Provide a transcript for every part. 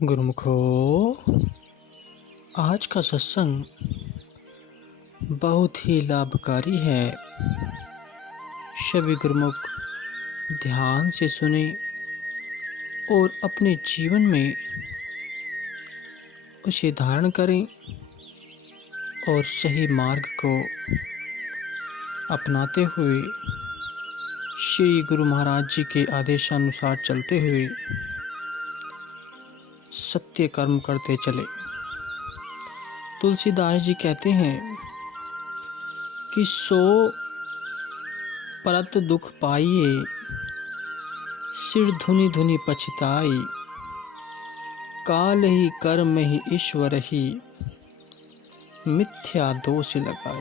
गुरुमुखो, आज का सत्संग बहुत ही लाभकारी है। सभी गुरुमुख ध्यान से सुने और अपने जीवन में उसे धारण करें और सही मार्ग को अपनाते हुए श्री गुरु महाराज जी के आदेशानुसार चलते हुए सत्य कर्म करते चले। तुलसीदास जी कहते हैं कि सो परत दुख पाइए, सिर धुनि धुनि पछताई, काल ही कर्म ही ईश्वर ही, मिथ्या दोष लगाए।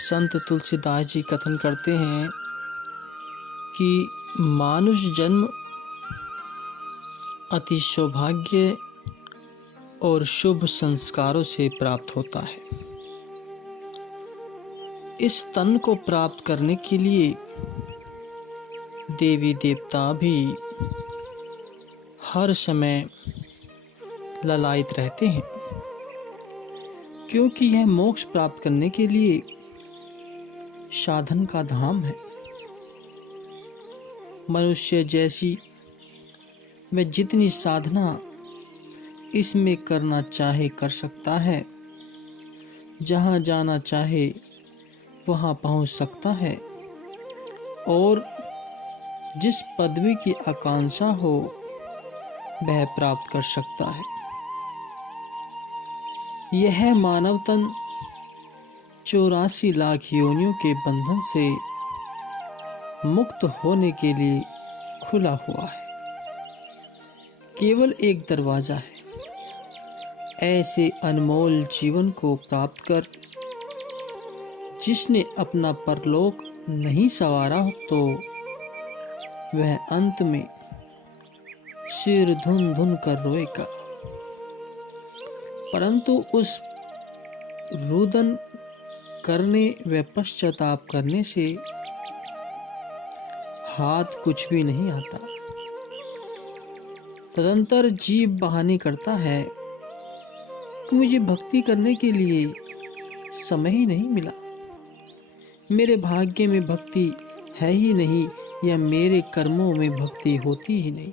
संत तुलसीदास जी कथन करते हैं कि मानुष जन्म अति सौभाग्य और शुभ संस्कारों से प्राप्त होता है। इस तन को प्राप्त करने के लिए देवी देवता भी हर समय ललायित रहते हैं, क्योंकि यह मोक्ष प्राप्त करने के लिए साधन का धाम है। मनुष्य जैसी वह जितनी साधना इसमें करना चाहे कर सकता है, जहाँ जाना चाहे वहाँ पहुँच सकता है और जिस पदवी की आकांक्षा हो वह प्राप्त कर सकता है। यह मानव तन 84 लाख योनियों के बंधन से मुक्त होने के लिए खुला हुआ है। केवल एक दरवाजा है। ऐसे अनमोल जीवन को प्राप्त कर जिसने अपना परलोक नहीं संवारा हो तो वह अंत में सिर धुन धुन कर रोएगा, परंतु उस रुदन करने व पश्चाताप करने से हाथ कुछ भी नहीं आता। तदंतर जीव बहाने करता है कि मुझे भक्ति करने के लिए समय ही नहीं मिला, मेरे भाग्य में भक्ति है ही नहीं, या मेरे कर्मों में भक्ति होती ही नहीं।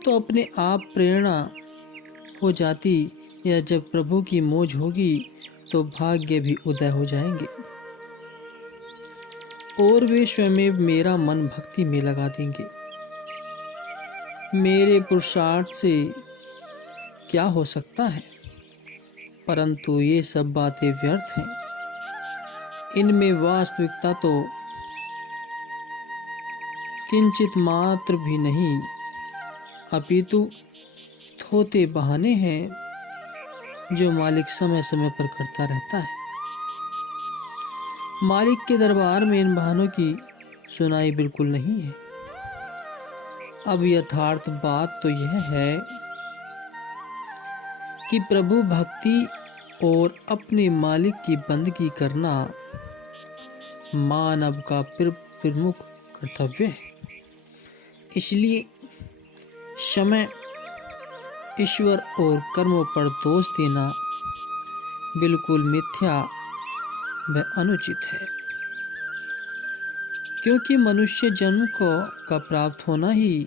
तो अपने आप प्रेरणा हो जाती, या जब प्रभु की मौज होगी तो भाग्य भी उदय हो जाएंगे और वे स्वयं मेरा मन भक्ति में लगा देंगे। मेरे पुरुषार्थ से क्या हो सकता है, परंतु ये सब बातें व्यर्थ हैं। इनमें वास्तविकता तो किंचित मात्र भी नहीं, अपितु थोते बहाने हैं जो मालिक समय समय पर करता रहता है। मालिक के दरबार में इन बहानों की सुनाई बिल्कुल नहीं है। अब यथार्थ बात तो यह है कि प्रभु भक्ति और अपने मालिक की बंदगी करना मानव का प्रमुख कर्तव्य है। इसलिए समय, ईश्वर और कर्मों पर दोष देना बिल्कुल मिथ्या व अनुचित है, क्योंकि मनुष्य जन्म का प्राप्त होना ही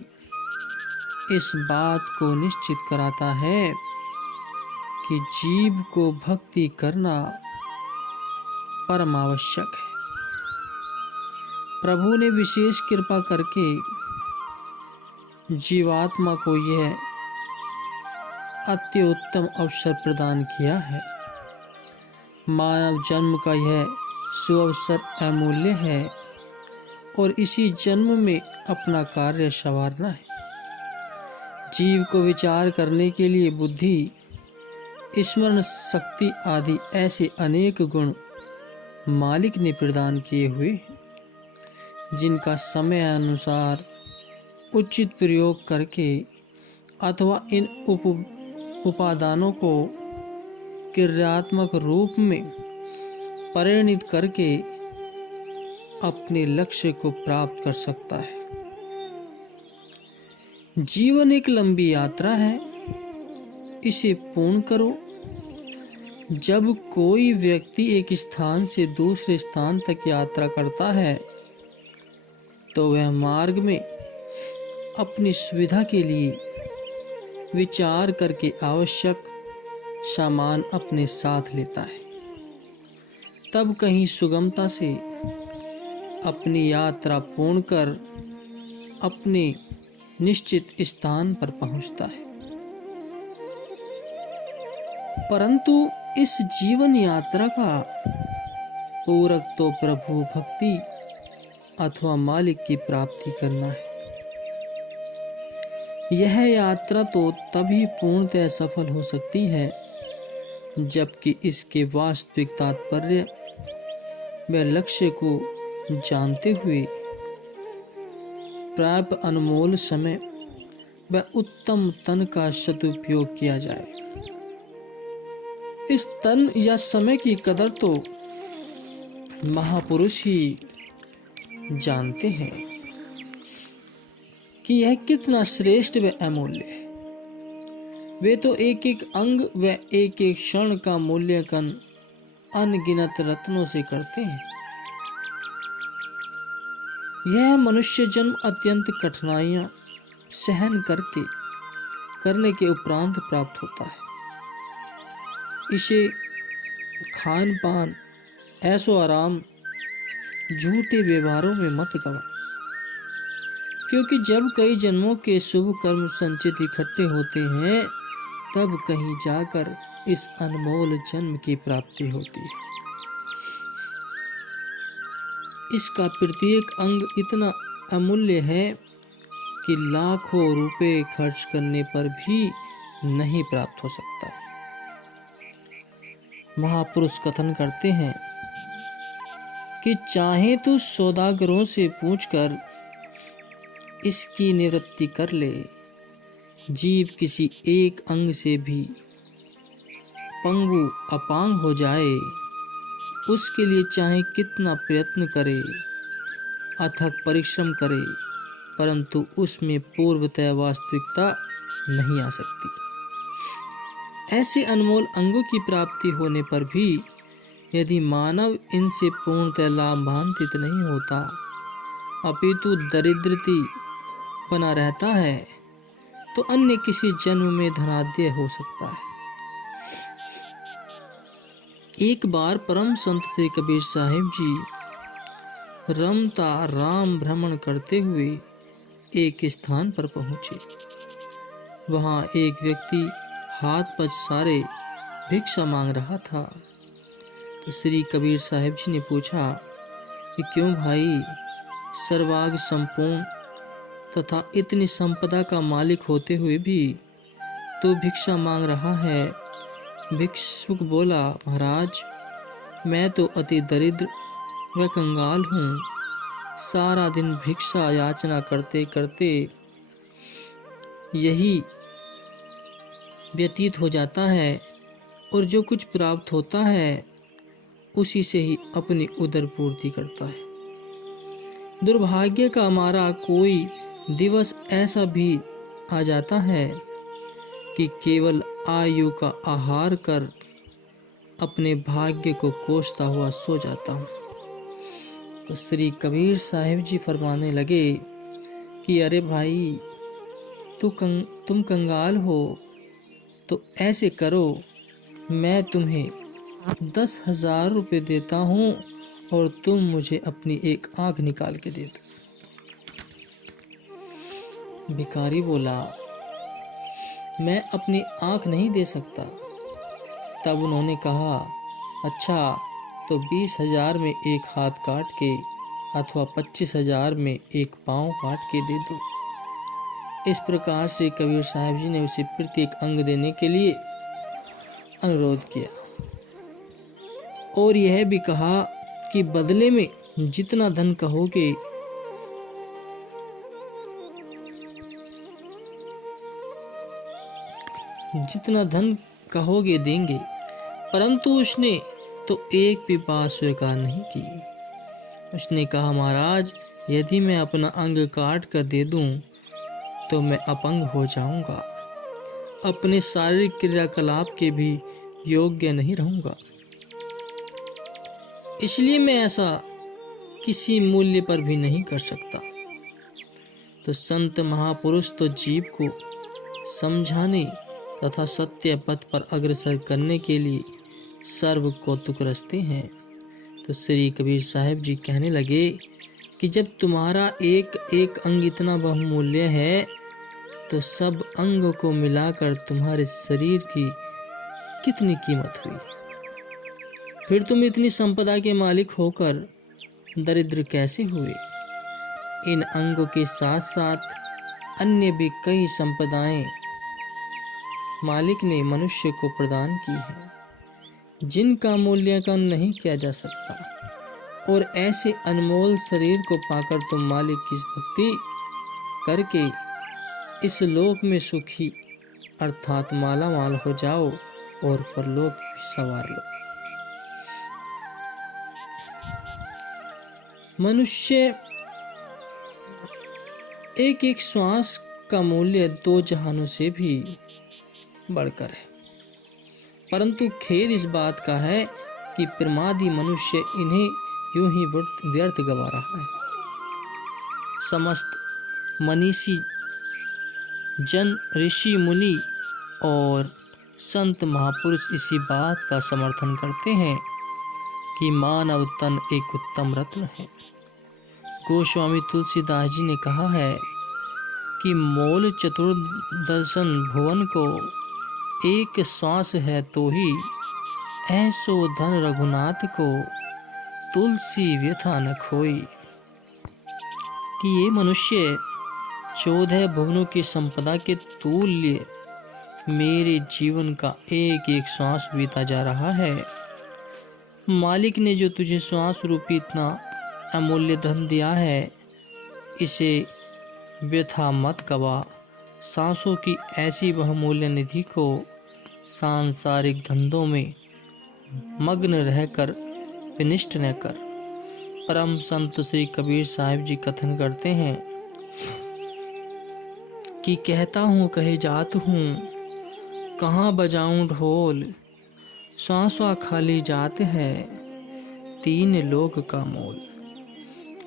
इस बात को निश्चित कराता है कि जीव को भक्ति करना परम आवश्यक है। प्रभु ने विशेष कृपा करके जीवात्मा को यह अत्युत्तम अवसर प्रदान किया है। मानव जन्म का यह सुअवसर अमूल्य है और इसी जन्म में अपना कार्य संवारना है। जीव को विचार करने के लिए बुद्धि, स्मरण शक्ति आदि ऐसे अनेक गुण मालिक ने प्रदान किए हुए हैं, जिनका समय अनुसार उचित प्रयोग करके अथवा इन उपादानों को क्रियात्मक रूप में परिणित करके अपने लक्ष्य को प्राप्त कर सकता है। जीवन एक लंबी यात्रा है, इसे पूर्ण करो। जब कोई व्यक्ति एक स्थान से दूसरे स्थान तक यात्रा करता है तो वह मार्ग में अपनी सुविधा के लिए विचार करके आवश्यक सामान अपने साथ लेता है। तब कहीं सुगमता से अपनी यात्रा पूर्ण कर अपने निश्चित स्थान पर पहुंचता है। परंतु इस जीवन यात्रा का पूरक तो प्रभु भक्ति अथवा मालिक की प्राप्ति करना है। यह यात्रा तो तभी पूर्णतः सफल हो सकती है जबकि इसके वास्तविक तात्पर्य व लक्ष्य को जानते हुए प्राप्त अनमोल समय व उत्तम तन का सदुपयोग किया जाए। इस तन या समय की कदर तो महापुरुष ही जानते हैं कि यह कितना श्रेष्ठ व अमूल्य है। वे तो एक एक अंग व एक एक क्षण का मूल्यांकन अनगिनत रत्नों से करते हैं। यह मनुष्य जन्म अत्यंत कठिनाइयां सहन करने के उपरांत प्राप्त होता है। इसे खान पान, ऐसो आराम, झूठे व्यवहारों में मत गवा, क्योंकि जब कई जन्मों के शुभ कर्म संचित इकट्ठे होते हैं तब कहीं जाकर इस अनमोल जन्म की प्राप्ति होती है। इसका प्रत्येक अंग इतना अमूल्य है कि लाखों रुपए खर्च करने पर भी नहीं प्राप्त हो सकता। महापुरुष कथन करते हैं कि चाहे तो सौदागरों से पूछकर इसकी निवृत्ति कर ले। जीव किसी एक अंग से भी पंगु अपांग हो जाए, उसके लिए चाहे कितना प्रयत्न करे, अथक परिश्रम करे, परंतु उसमें पूर्वतः वास्तविकता नहीं आ सकती। ऐसे अनमोल अंगों की प्राप्ति होने पर भी यदि मानव इनसे पूर्णतः लाभान्वित नहीं होता, अपितु दरिद्रती बना रहता है, तो अन्य किसी जन्म में धनाढ्य हो सकता है। एक बार परम संत श्री कबीर साहिब जी रमता राम भ्रमण करते हुए एक स्थान पर पहुंचे। वहां एक व्यक्ति हाथ पसारे भिक्षा मांग रहा था। तो श्री कबीर साहिब जी ने पूछा कि क्यों भाई, सर्वांग संपूर्ण तथा इतनी संपदा का मालिक होते हुए भी तो भिक्षा मांग रहा है। भिक्षुक बोला, महाराज, मैं तो अति दरिद्र व कंगाल हूँ। सारा दिन भिक्षा याचना करते करते यही व्यतीत हो जाता है और जो कुछ प्राप्त होता है उसी से ही अपनी उदर पूर्ति करता है। दुर्भाग्य का हमारा कोई दिवस ऐसा भी आ जाता है कि केवल आयु का आहार कर अपने भाग्य को कोसता हुआ सो जाता हूँ। तो श्री कबीर साहिब जी फरमाने लगे कि अरे भाई, तुम कंगाल हो, तो ऐसे करो, मैं तुम्हें 10,000 रुपये देता हूँ और तुम मुझे अपनी एक आँख निकाल के दे दो। भिखारी बोला, मैं अपनी आँख नहीं दे सकता। तब उन्होंने कहा, अच्छा तो 20,000 में एक हाथ काट के अथवा 25,000 में एक पाँव काट के दे दो। इस प्रकार से कबीर साहब जी ने उसे प्रत्येक अंग देने के लिए अनुरोध किया और यह भी कहा कि बदले में जितना धन कहोगे देंगे। परंतु उसने तो एक भी बात स्वीकार नहीं की। उसने कहा, महाराज, यदि मैं अपना अंग काट कर दे दूं तो मैं अपंग हो जाऊंगा, अपने शारीरिक क्रियाकलाप के भी योग्य नहीं रहूंगा। इसलिए मैं ऐसा किसी मूल्य पर भी नहीं कर सकता। तो संत महापुरुष तो जीव को समझाने तथा सत्य पथ पर अग्रसर करने के लिए सर्व कौतुक रचते हैं। तो श्री कबीर साहब जी कहने लगे कि जब तुम्हारा एक एक अंग इतना बहुमूल्य है तो सब अंगों को मिलाकर तुम्हारे शरीर की कितनी कीमत हुई। फिर तुम इतनी संपदा के मालिक होकर दरिद्र कैसे हुए। इन अंगों के साथ साथ अन्य भी कई संपदाएं मालिक ने मनुष्य को प्रदान की है जिनका मूल्यांकन नहीं किया जा सकता। और ऐसे अनमोल शरीर को पाकर तुम मालिक की भक्ति करके इस लोक में सुखी अर्थात माला माल हो जाओ और परलोक भी संवार लो। मनुष्य एक एक श्वास का मूल्य 2 जहानों से भी बढ़कर है, परंतु खेद इस बात का है कि प्रमादी मनुष्य इन्हें यूं ही व्यर्थ गवा रहा है। समस्त मनीषी जन, ऋषि मुनि और संत महापुरुष इसी बात का समर्थन करते हैं कि मानव तन एक उत्तम रत्न है। गोस्वामी तुलसीदास जी ने कहा है कि मोल चतुर्दशन भुवन को एक श्वास है तो ही, ऐसो धन रघुनाथ को तुलसी व्यथा न खोई। कि ये मनुष्य 14 भुवनों की संपदा के तुल्य मेरे जीवन का एक एक श्वास बीता जा रहा है। मालिक ने जो तुझे श्वास रूपी इतना अमूल्य धन दिया है, इसे व्यथा मत गवा। सांसों की ऐसी बहुमूल्य निधि को सांसारिक धंधों में मग्न रहकर विनिष्ट न कर। परम संत श्री कबीर साहिब जी कथन करते हैं कि कहता हूँ कहे जात हूँ, कहाँ बजाऊं ढोल, सांसवा खाली जात है 3 लोक का मोल।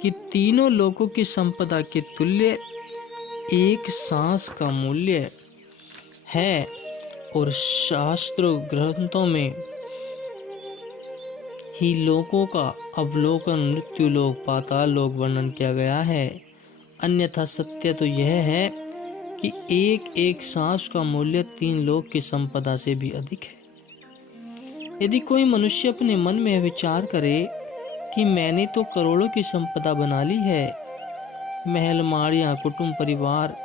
कि तीनों लोकों की संपदा के तुल्य एक सांस का मूल्य है। और शास्त्र ग्रंथों में ही लोकों का अवलोकन मृत्यु लोक पाताल लोक वर्णन किया गया है। अन्यथा सत्य तो यह है कि एक एक सांस का मूल्य 3 लोक की संपदा से भी अधिक है। यदि कोई मनुष्य अपने मन में विचार करे कि मैंने तो करोड़ों की संपदा बना ली है, महल माड़ियाँ, कुटुंब परिवार,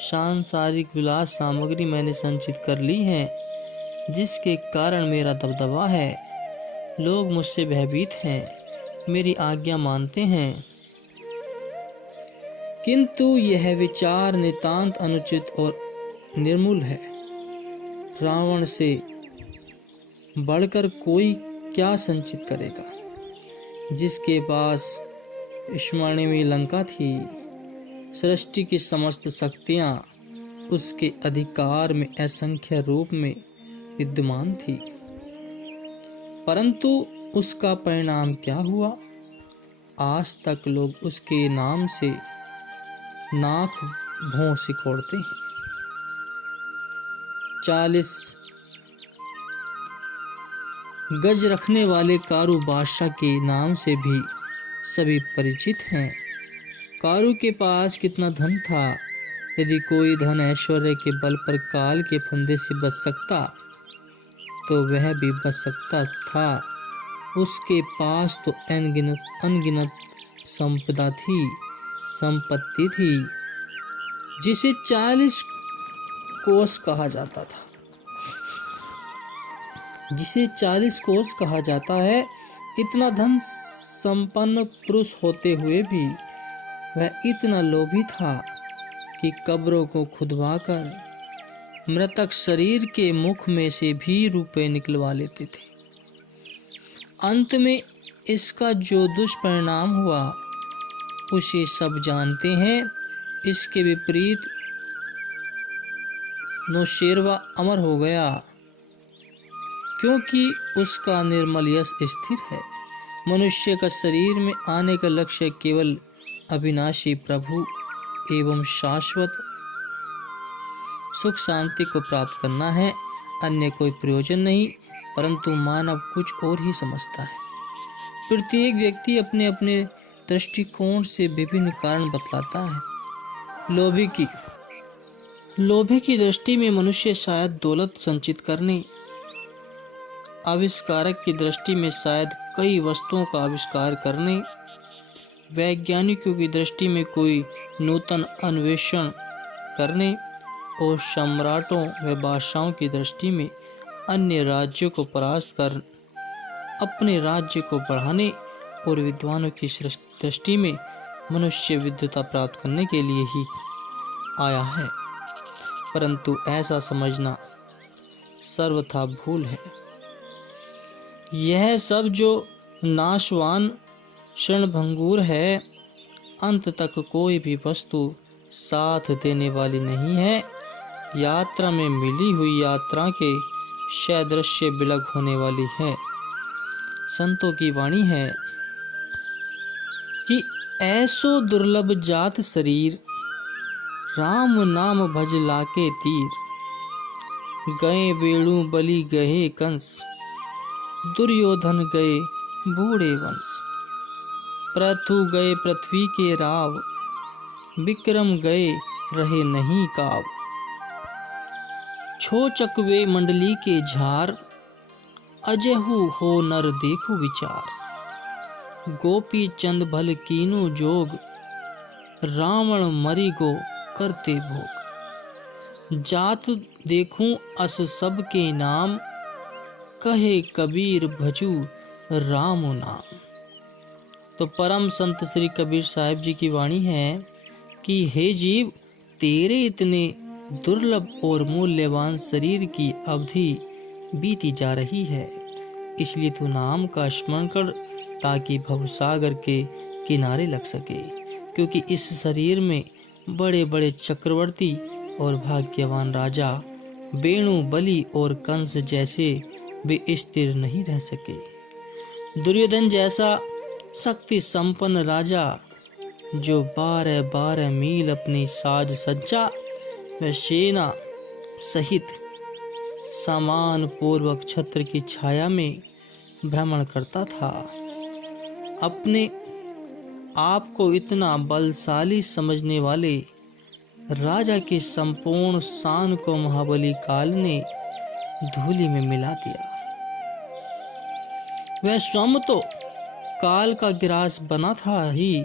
सांसारिक विलास सामग्री मैंने संचित कर ली है, जिसके कारण मेरा दबदबा है, लोग मुझसे भयभीत हैं, मेरी आज्ञा मानते हैं, किंतु यह विचार नितांत अनुचित और निर्मूल है। रावण से बढ़कर कोई क्या संचित करेगा, जिसके पास स्वर्णिम लंका थी, सृष्टि की समस्त शक्तियां उसके अधिकार में असंख्य रूप में विद्यमान थी, परंतु उसका परिणाम क्या हुआ। आज तक लोग उसके नाम से नाक भौं सिकोड़ते हैं। 40 गज रखने वाले कारू बादशाह के नाम से भी सभी परिचित हैं। कारू के पास कितना धन था। यदि कोई धन ऐश्वर्य के बल पर काल के फंदे से बच सकता तो वह भी बच सकता था। उसके पास तो अनगिनत संपत्ति थी, जिसे 40 कोष कहा जाता था, जिसे 40 कोष कहा जाता है। इतना धन संपन्न पुरुष होते हुए भी वह इतना लोभी था कि कब्रों को खुदवाकर मृतक शरीर के मुख में से भी रुपए निकलवा लेते थे। अंत में इसका जो दुष्परिणाम हुआ उसे सब जानते हैं। इसके विपरीत नौशेरवा अमर हो गया, क्योंकि उसका निर्मल यश स्थिर है। मनुष्य का शरीर में आने का लक्ष्य केवल अविनाशी प्रभु एवं शाश्वत सुख शांति को प्राप्त करना है, अन्य कोई प्रयोजन नहीं। परंतु मानव कुछ और ही समझता है। प्रत्येक व्यक्ति अपने अपने दृष्टिकोण से विभिन्न कारण बतलाता है। लोभी की दृष्टि में मनुष्य शायद दौलत संचित करने, आविष्कारक की दृष्टि में शायद कई वस्तुओं का आविष्कार करने, वैज्ञानिकों की दृष्टि में कोई नूतन अन्वेषण करने और सम्राटों व बादशाहों की दृष्टि में अन्य राज्यों को परास्त कर अपने राज्य को बढ़ाने और विद्वानों की दृष्टि में मनुष्य विद्वता प्राप्त करने के लिए ही आया है। परंतु ऐसा समझना सर्वथा भूल है। यह सब जो नाशवान क्षणभंगुर है, अंत तक कोई भी वस्तु साथ देने वाली नहीं है। यात्रा में मिली हुई यात्रा के सदृश्य बिलग होने वाली है। संतों की वाणी है कि ऐसो दुर्लभ जात शरीर, राम नाम भज लाके तीर। गए वेणु बलि गए कंस, दुर्योधन गए बूढ़े वंश। प्रथु गए पृथ्वी के राव, विक्रम गए रहे नहीं काव। छो चकवे मंडली के झार, अजहु हो नर देखु विचार। गोपी चंद भल कीनु जोग, रावण मरि गो करते भोग। जात देखूं अस सब के नाम, कहे कबीर भजू राम नाम। तो परम संत श्री कबीर साहिब जी की वाणी है कि हे जीव, तेरे इतने दुर्लभ और मूल्यवान शरीर की अवधि बीती जा रही है, इसलिए तू नाम का स्मरण कर ताकि भवसागर के किनारे लग सके। क्योंकि इस शरीर में बड़े बड़े चक्रवर्ती और भाग्यवान राजा, वेणु बलि और कंस जैसे वे स्थिर नहीं रह सके। दुर्योधन जैसा शक्ति संपन्न राजा, जो 12 मील अपनी साज सज्जा व सेना सहित सामान पूर्वक छत्र की छाया में भ्रमण करता था, अपने आप को इतना बलशाली समझने वाले राजा की संपूर्ण शान को महाबली काल ने धूलि में मिला दिया। वह स्वयं तो काल का ग्रास बना था ही,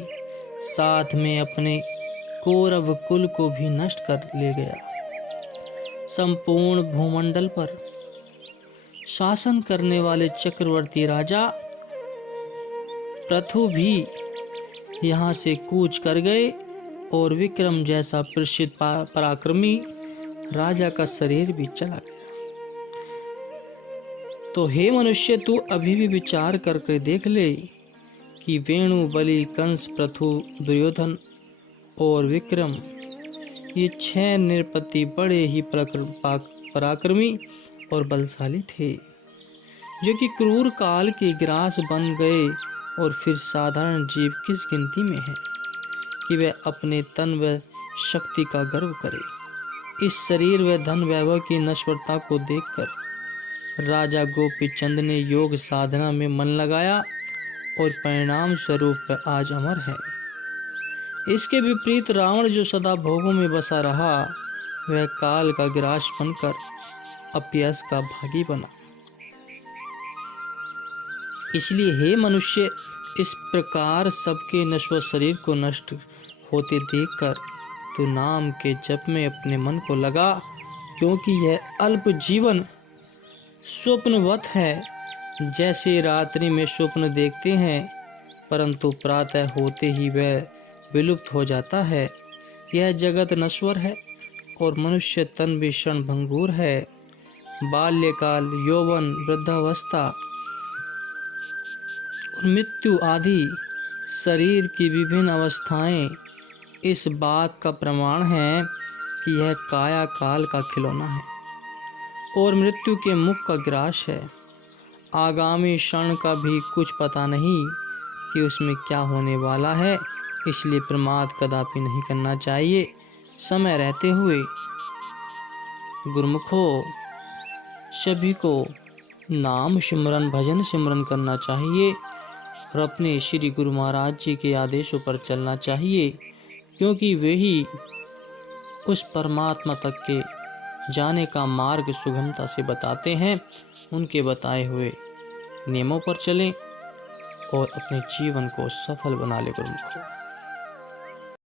साथ में अपने कौरव कुल को भी नष्ट कर ले गया। संपूर्ण भूमंडल पर शासन करने वाले चक्रवर्ती राजा प्रथु भी यहाँ से कूच कर गए और विक्रम जैसा प्रसिद्ध पराक्रमी राजा का शरीर भी चला गया। तो हे मनुष्य, तू अभी भी विचार करके देख ले कि वेणु बलि कंस प्रथु दुर्योधन और विक्रम, ये 6 नृपति बड़े ही पराक्रमी और बलशाली थे, जो कि क्रूर काल के ग्रास बन गए। और फिर साधारण जीव किस गिनती में है कि वह अपने तन व शक्ति का गर्व करे। इस शरीर व धन वैभव की नश्वरता को देखकर राजा गोपीचंद ने योग साधना में मन लगाया और परिणाम स्वरूप आज अमर है। इसके विपरीत रावण, जो सदा भोगों में बसा रहा, वह काल का ग्रास बनकर अपयश का भागी बना। इसलिए हे मनुष्य, इस प्रकार सबके नश्वर शरीर को नष्ट होते देखकर तू नाम के जप में अपने मन को लगा, क्योंकि यह अल्प जीवन स्वप्नवत है। जैसे रात्रि में स्वप्न देखते हैं, परंतु प्रातः होते ही वह विलुप्त हो जाता है। यह जगत नश्वर है और मनुष्य तन भी क्षणभंगुर है। बाल्यकाल, यौवन, वृद्धावस्था और मृत्यु आदि शरीर की विभिन्न अवस्थाएं इस बात का प्रमाण है कि यह काया काल का खिलौना है और मृत्यु के मुख का ग्रास है। आगामी क्षण का भी कुछ पता नहीं कि उसमें क्या होने वाला है, इसलिए प्रमाद कदापि नहीं करना चाहिए। समय रहते हुए गुरुमुखों सभी को नाम सिमरन भजन सिमरन करना चाहिए और अपने श्री गुरु महाराज जी के आदेशों पर चलना चाहिए, क्योंकि वे ही उस परमात्मा तक के जाने का मार्ग सुगमता से बताते हैं। उनके बताए हुए नियमों पर चलें और अपने जीवन को सफल बना ले गुरुमुखों।